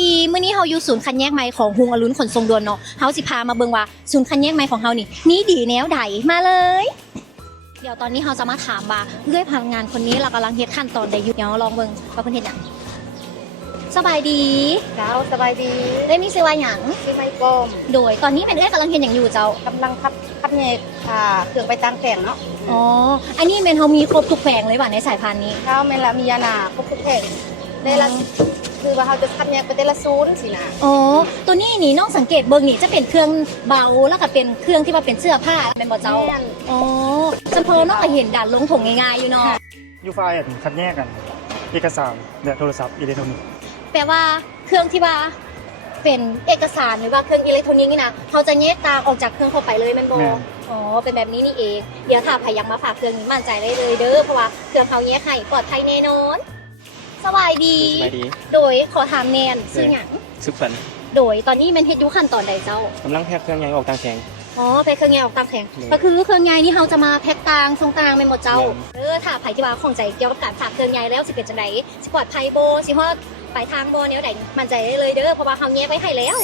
ดีมื้อนี้เฮาอยู่ศูนย์คัดแยกไม้ของฮุงอรุณขนส่งด่วนเนาะเฮาสิพามาเบิ่งว่าศูนย์คัดแยกไม้ของเฮานี่ดีแนวใดมาเลย เดี๋ยวตอนนี้เฮาจะมาถามว่าเรื่อยพนักงานคนนี้เรากำลังเฮ็ดขั้นตอนใดอยู่เดี๋ยวลองเบิ่งว่าเพิ่นเฮ็ดหยังสบายดี เจ้าสบายดี ได้มีชื่อว่าหยัง ที่ไม่กลม โดยตอนนี้เป็นเรื่อยกำลังเฮ็ดหยังอยู่เจ้าก ำลังพับเนกเครื่องไปตั้งแต่งเนาะ อ๋ออันนี้แม่นเฮามีครบทุกแผงเลยว่ะในสายพันธุ์นี้ เจ้าเมนละมียานาครบทุกแห่งได้ละคือว่าเขาจะพับเนกไปได้ละศูนย์สินะ อ๋อตัวนี้นี่น้องสังเกตเบิ่งนี่จะเป็นเครื่องเบาแล้วก็เป็นเครื่องที่ว่าเป็นเสื้อผ้าเป็นบ่เจ้า แม่น อ๋อจำเพอน้องก็เห็นด่านลงถงง่ายๆอยู่เนาะ ยูไฟล์คัดแยกกัน เอกสารและโทรศัพท์อิเล็กทรอนิกส์ แปลว่าเครื่องที่ว่าเป็นเอกสารหรือว่าเครื่องอิเล็กทรอนิกส์นี่นะเขาจะแยกตางออกจากเครื่องเข้าไปเลยแมันบออ๋อเป็นแบบนี้นี่เองเดี๋ยวถ้าใครอยากมาฝากเครื่องนี้มั่นใจได้เลยเด้อเพราะว่าเครื่องเขาแยกให้ปลอดภัยแน่นอนสบายดี สบายดี โดยขอถามแนนชื่อหยัง สุขสันต์ โดยตอนนี้แมันเฮ็ดอยู่ขั้นตอนใดเจ้า กำลังแพ็คเครื่องใหญ่ออกต่างแข่ง อ๋อแพ็คเครื่องใหญ่ออกตามแผง อืม ก็คือเครื่องใหญ่นี่เขาจะมาแพ็คตางทรงตางเป็นหมดเจ้า อืม ถ้าใครที่ว่าของใจเกี่ยวกับการฝากเครื่องใหญ่แล้วสิเป็นจังไดสิปลอดภัยโบสิฮอดปลายทางโบแนวใดมั่นใจได้เลยเด้อเพราะว่าเขาแยกไว้ให้แล้ว